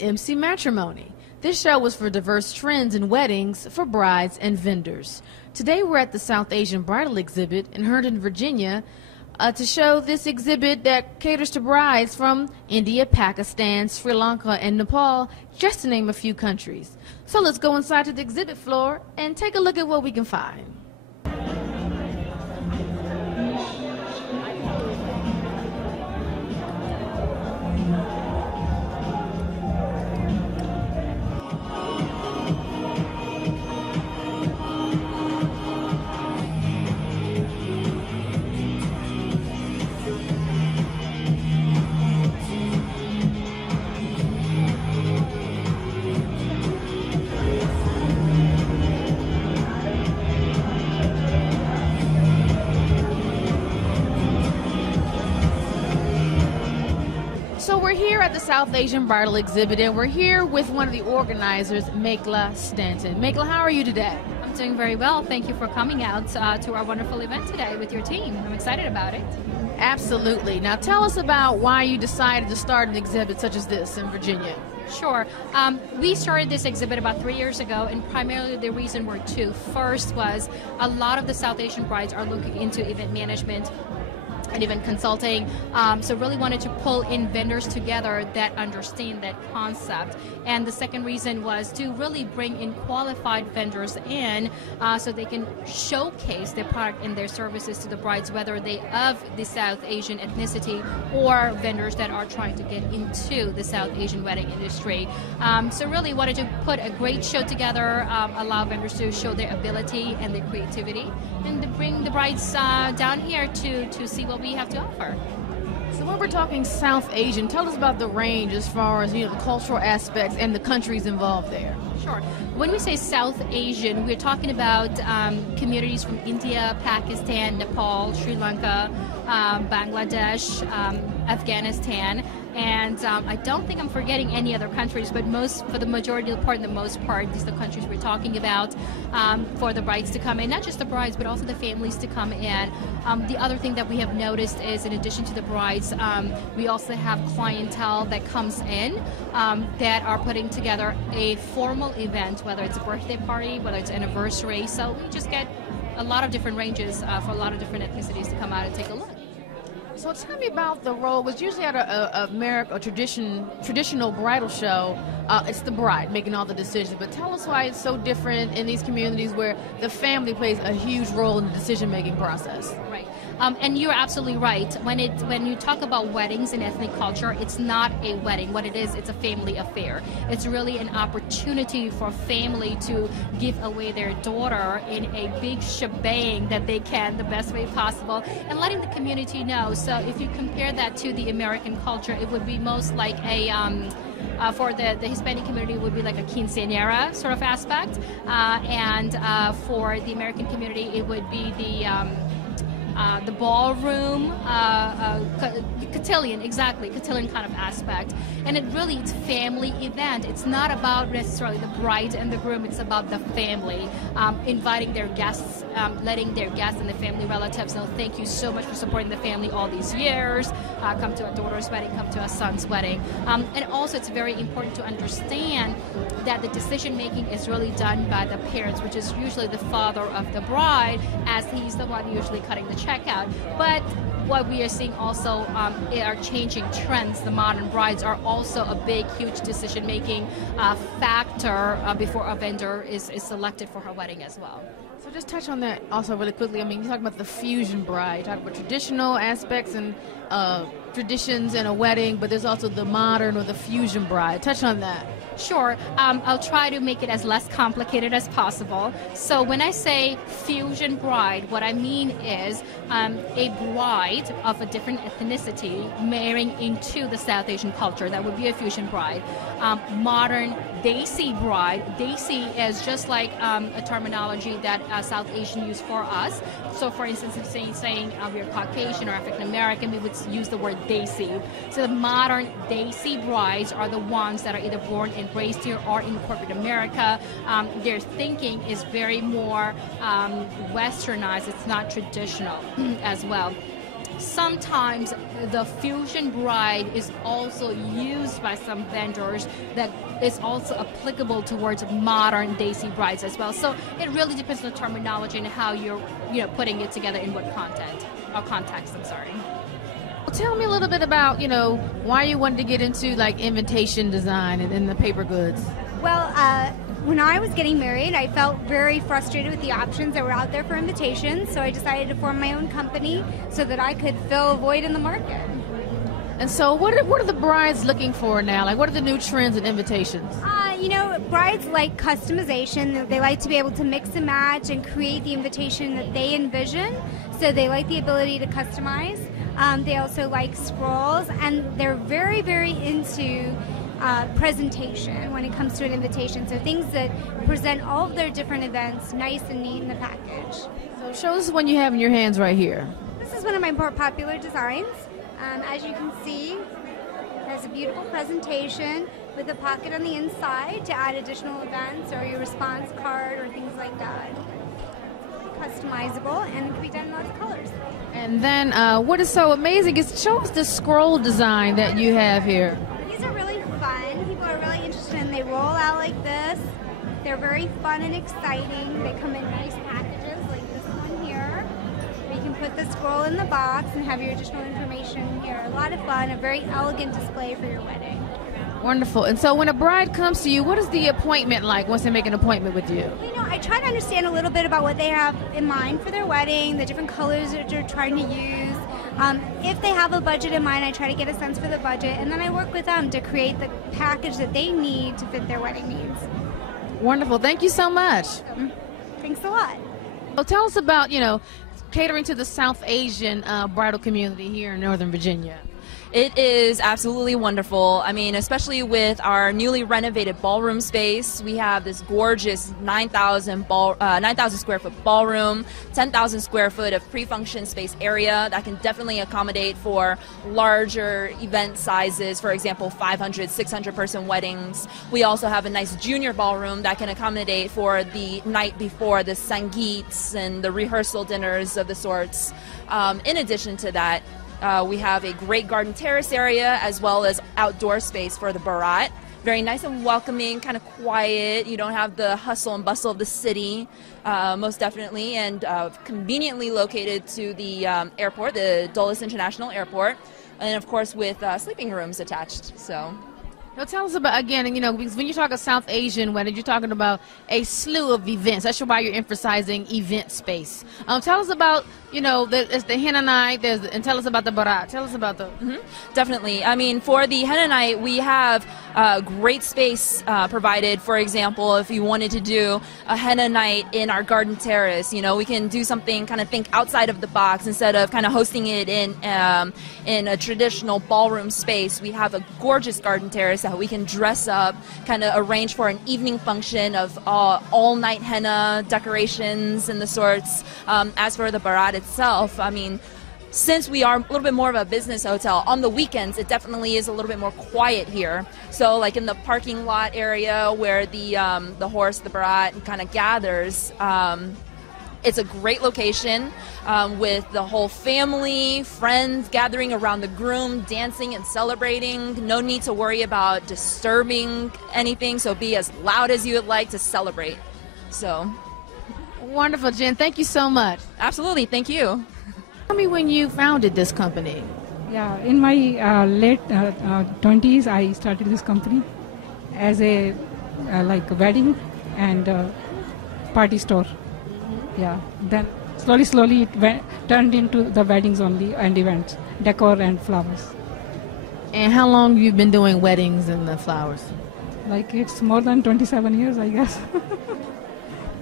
to MC Matrimony. This show was for diverse trends in weddings for brides and vendors. Today we're at the South Asian Bridal Exhibit in Herndon, Virginia, to show this exhibit that caters to brides from India, Pakistan, Sri Lanka, and Nepal, just to name a few countries. So let's go inside to the exhibit floor and take a look at what we can find. So we're here at the South Asian Bridal Exhibit, and we're here with one of the organizers, Maikla Stanton. Maikla, how are you today? I'm doing very well. Thank you for coming out to our wonderful event today with your team. I'm excited about it. Absolutely. Now tell us about why you decided to start an exhibit such as this in Virginia. Sure. We started this exhibit about 3 years ago, and primarily the reason were two. First was a lot of the South Asian brides are looking into event management and even consulting, so really wanted to pull in vendors together that understand that concept. And the second reason was to really bring in qualified vendors in so they can showcase their product and their services to the brides, whether they of the South Asian ethnicity or vendors that are trying to get into the South Asian wedding industry. So really wanted to put a great show together, allow vendors to show their ability and their creativity, and to bring the brides down here to see what we have to offer. So when we're talking South Asian, tell us about the range as far as, the cultural aspects and the countries involved there. Sure. When we say South Asian, we're talking about communities from India, Pakistan, Nepal, Sri Lanka, Bangladesh, Afghanistan, and I don't think I'm forgetting any other countries, but for the majority of the part, and the most part, these are the countries we're talking about for the brides to come in, not just the brides, but also the families to come in. The other thing that we have noticed is, in addition to the brides, we also have clientele that comes in that are putting together a formal event, whether it's a birthday party, whether it's an anniversary. So we just get a lot of different ranges for a lot of different ethnicities to come out and take a look. So tell me about the role. It's usually at a traditional bridal show. It's the bride making all the decisions. But tell us why it's so different in these communities where the family plays a huge role in the decision-making process. Right. And you're absolutely right. When you talk about weddings in ethnic culture, it's not a wedding. What it is, it's a family affair. It's really an opportunity for a family to give away their daughter in a big shebang that they can the best way possible, and letting the community know. So if you compare that to the American culture, it would be most like a for the Hispanic community, it would be like a quinceañera sort of aspect, and for the American community, it would be the ballroom, cotillion kind of aspect. And it's family event. It's not about necessarily the bride and the groom, it's about the family, inviting their guests, letting their guests and the family relatives know, thank you so much for supporting the family all these years, come to a daughter's wedding, come to a son's wedding. And also it's very important to understand that the decision making is really done by the parents, which is usually the father of the bride, as he's the one usually cutting the check out. But what we are seeing also are changing trends. The modern brides are also a big, huge decision-making factor before a vendor is selected for her wedding as well. So just touch on that also really quickly. I mean, you talk about the fusion bride, you talk about traditional aspects and traditions in a wedding, but there's also the modern or the fusion bride. Touch on that. Sure. I'll try to make it as less complicated as possible. So when I say fusion bride, what I mean is a bride of a different ethnicity marrying into the South Asian culture. That would be a fusion bride. Modern Desi bride. Desi is just like a terminology that South Asian use for us. So for instance, if saying we're Caucasian or African American, we would use the word Desi. So the modern Desi brides are the ones that are either born and raised here or in corporate America. Their thinking is very more westernized. It's not traditional as well. sometimes the fusion bride is also used by some vendors that is also applicable towards modern Desi brides as well. So it really depends on the terminology and how you're putting it together in what content or context. I'm sorry. Well, tell me a little bit about why you wanted to get into like invitation design and the paper goods. Well, when I was getting married, I felt very frustrated with the options that were out there for invitations, so I decided to form my own company so that I could fill a void in the market. And so what are the brides looking for now? Like, what are the new trends in invitations? Brides like customization. They like to be able to mix and match and create the invitation that they envision, so they like the ability to customize. They also like scrolls, and they're very, very into presentation when it comes to an invitation. So things that present all of their different events nice and neat in the package. So show us the one you have in your hands right here. This is one of my more popular designs. As you can see, it has a beautiful presentation with a pocket on the inside to add additional events or your response card or things like that. Customizable, and it can be done in lots of colors. And then what is so amazing is show us the scroll design that you have here. These are really fun. People are really interested in. They roll out like this. They're very fun and exciting. They come in nice packages like this one here. You can put the scroll in the box and have your additional information here. A lot of fun, a very elegant display for your wedding. Wonderful. And so when a bride comes to you, what is the appointment like once they make an appointment with you? I try to understand a little bit about what they have in mind for their wedding, the different colors that they're trying to use. If they have a budget in mind, I try to get a sense for the budget, and then I work with them to create the package that they need to fit their wedding needs. Wonderful. Thank you so much. Thanks a lot. Well, tell us about, catering to the South Asian bridal community here in Northern Virginia. It is absolutely wonderful. I mean, especially with our newly renovated ballroom space, we have this gorgeous 9,000 square foot ballroom, 10,000 square foot of pre-function space area that can definitely accommodate for larger event sizes, for example, 500, 600 person weddings. We also have a nice junior ballroom that can accommodate for the night before the sangeets and the rehearsal dinners of the sorts. In addition to that, we have a great garden terrace area as well as outdoor space for the barat. Very nice and welcoming, kind of quiet. You don't have the hustle and bustle of the city, most definitely, and conveniently located to the airport, the Dulles International Airport, and of course with sleeping rooms attached. So. Now tell us about, again, because when you talk of South Asian wedding, you're talking about a slew of events. That's why you're emphasizing event space. Tell us about, there's the henna night, and tell us about the barat. Tell us about those. Definitely. I mean, for the henna night, we have great space provided. For example, if you wanted to do a henna night in our garden terrace, we can do something, kind of think outside of the box instead of kind of hosting it in a traditional ballroom space. We have a gorgeous garden terrace that we can dress up, kind of arrange for an evening function of all-night henna decorations and the sorts. As for the barat itself, I mean, since we are a little bit more of a business hotel, on the weekends it definitely is a little bit more quiet here. So like in the parking lot area where the horse, the barat, kind of gathers, it's a great location with the whole family, friends gathering around the groom, dancing and celebrating. No need to worry about disturbing anything, so be as loud as you would like to celebrate. So. Wonderful, Jen. Thank you so much. Absolutely. Thank you. Tell me when you founded this company. Yeah, in my late 20s, I started this company as a wedding and party store. Yeah, then slowly it turned into the weddings only and events, decor and flowers. And how long have you been doing weddings and the flowers? Like it's more than 27 years, I guess.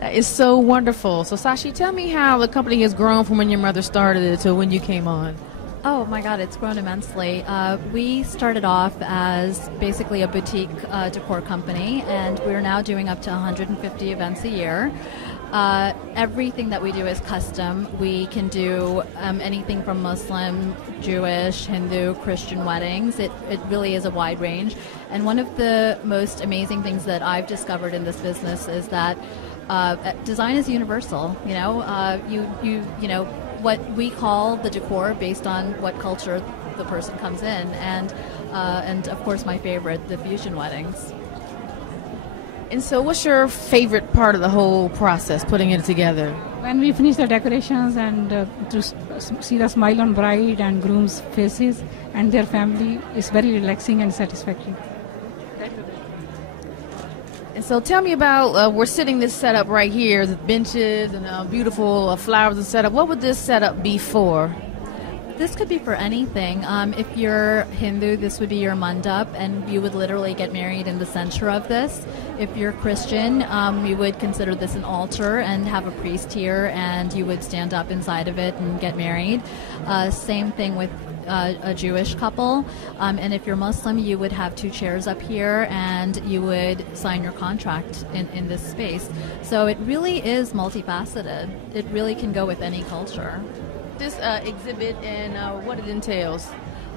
That is so wonderful. So Sashi, tell me how the company has grown from when your mother started it to when you came on. Oh my God, it's grown immensely. We started off as basically a boutique decor company, and we're now doing up to 150 events a year. Everything that we do is custom. We can do anything from Muslim, Jewish, Hindu, Christian weddings. It really is a wide range. And one of the most amazing things that I've discovered in this business is that design is universal. what we call the decor based on what culture the person comes in, and of course my favorite, the fusion weddings. And so what's your favorite part of the whole process, putting it together? When we finish the decorations and to see the smile on bride and groom's faces and their family is very relaxing and satisfactory. And so tell me about, we're sitting this setup right here, the benches and beautiful flowers and setup. What would this setup be for? This could be for anything. If you're Hindu, this would be your mandap, and you would literally get married in the center of this. If you're Christian, we would consider this an altar and have a priest here, and you would stand up inside of it and get married. Same thing with a Jewish couple. And if you're Muslim, you would have 2 chairs up here, and you would sign your contract in this space. So it really is multifaceted. It really can go with any culture. This exhibit and what it entails.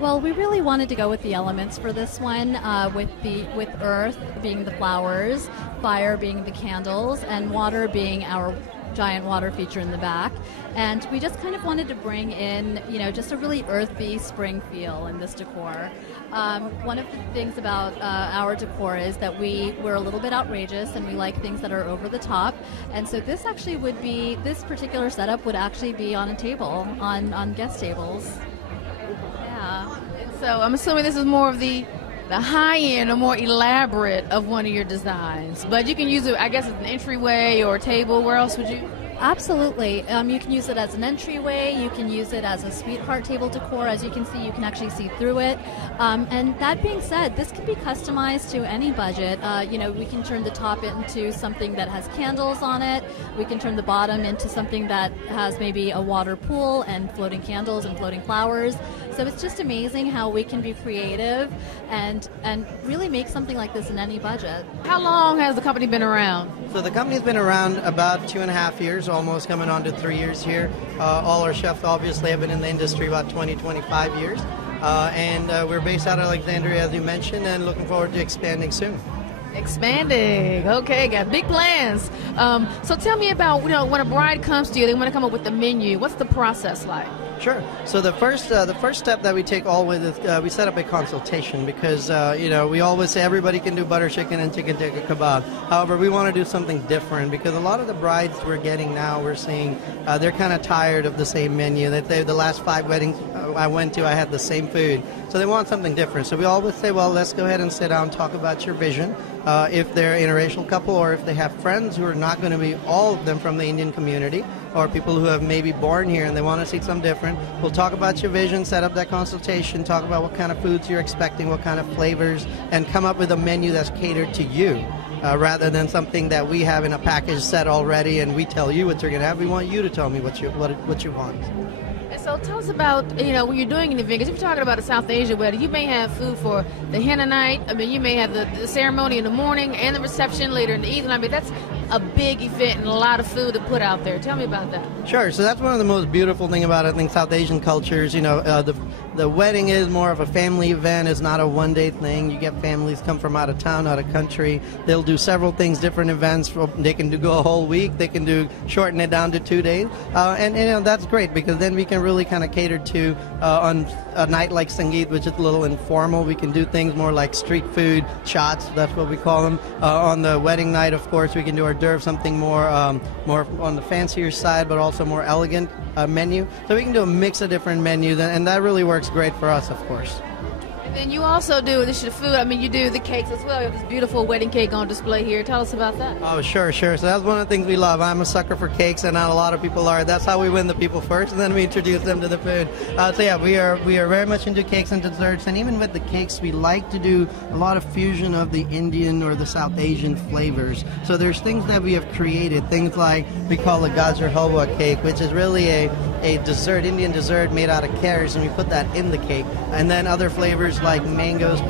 Well, we really wanted to go with the elements for this one, with earth being the flowers, fire being the candles, and water being our giant water feature in the back. And we just kind of wanted to bring in, just a really earthy spring feel in this decor. One of the things about our decor is that we're a little bit outrageous, and we like things that are over the top. And so this particular setup would actually be on a table, on guest tables. Yeah. So I'm assuming this is more of the high end or more elaborate of one of your designs. But you can use it, I guess, as an entryway or a table. Where else would you? Absolutely. You can use it as an entryway. You can use it as a sweetheart table decor. As you can see, you can actually see through it. And that being said, this can be customized to any budget. We can turn the top into something that has candles on it. We can turn the bottom into something that has maybe a water pool and floating candles and floating flowers. So it's just amazing how we can be creative and really make something like this in any budget. How long has the company been around? So the company's been around about 2.5 years, almost coming on to 3 years here. All our chefs obviously have been in the industry about 25 years. And we're based out of Alexandria, as you mentioned, and looking forward to expanding soon. Expanding. Okay, got big plans. So tell me about, when a bride comes to you, they want to come up with the menu. What's the process like? Sure. So the first step that we take always is we set up a consultation because we always say everybody can do butter chicken and chicken tikka kebab. However, we want to do something different because a lot of the brides we're getting now, we're seeing they're kind of tired of the same menu. The last 5 weddings I went to, I had the same food. So they want something different. So we always say, well, let's go ahead and sit down and talk about your vision. If they're an interracial couple or if they have friends who are not going to be all of them from the Indian community or people who have maybe born here and they want to see something different, we'll talk about your vision, set up that consultation, talk about what kind of foods you're expecting, what kind of flavors, and come up with a menu that's catered to you. Rather than something that we have in a package set already and we tell you what you're going to have, we want you to tell me what you want. So tell us about, when you're doing an event, because if you're talking about a South Asian wedding, you may have food for the henna night. I mean, you may have the ceremony in the morning and the reception later in the evening. I mean, that's a big event and a lot of food to put out there. Tell me about that. Sure. So that's one of the most beautiful things about, I think, South Asian cultures. The wedding is more of a family event. It's not a one-day thing. You get families come from out of town, out of country. They'll do several things, different events. They can go a whole week. They can shorten it down to 2 days. And that's great because then we can really kind of cater to on a night like Sangeet, which is a little informal. We can do things more like street food, shots, that's what we call them. On the wedding night, of course, we can do hors d'oeuvre, something more on the fancier side, but also more elegant menu. So we can do a mix of different menus, and that really works great for us, of course. And then you also do, this is the food, you do the cakes as well. You have this beautiful wedding cake on display here. Tell us about that. Oh, sure. So that's one of the things we love. I'm a sucker for cakes, and not a lot of people are. That's how we win the people first, and then we introduce them to the food. So yeah, we are very much into cakes and desserts, and even with the cakes, we like to do a lot of fusion of the Indian or the South Asian flavors. So there's things that we have created, things like we call a gajar halwa cake, which is really a dessert, Indian dessert made out of carrots, and we put that in the cake. And then other flavors like mangoes,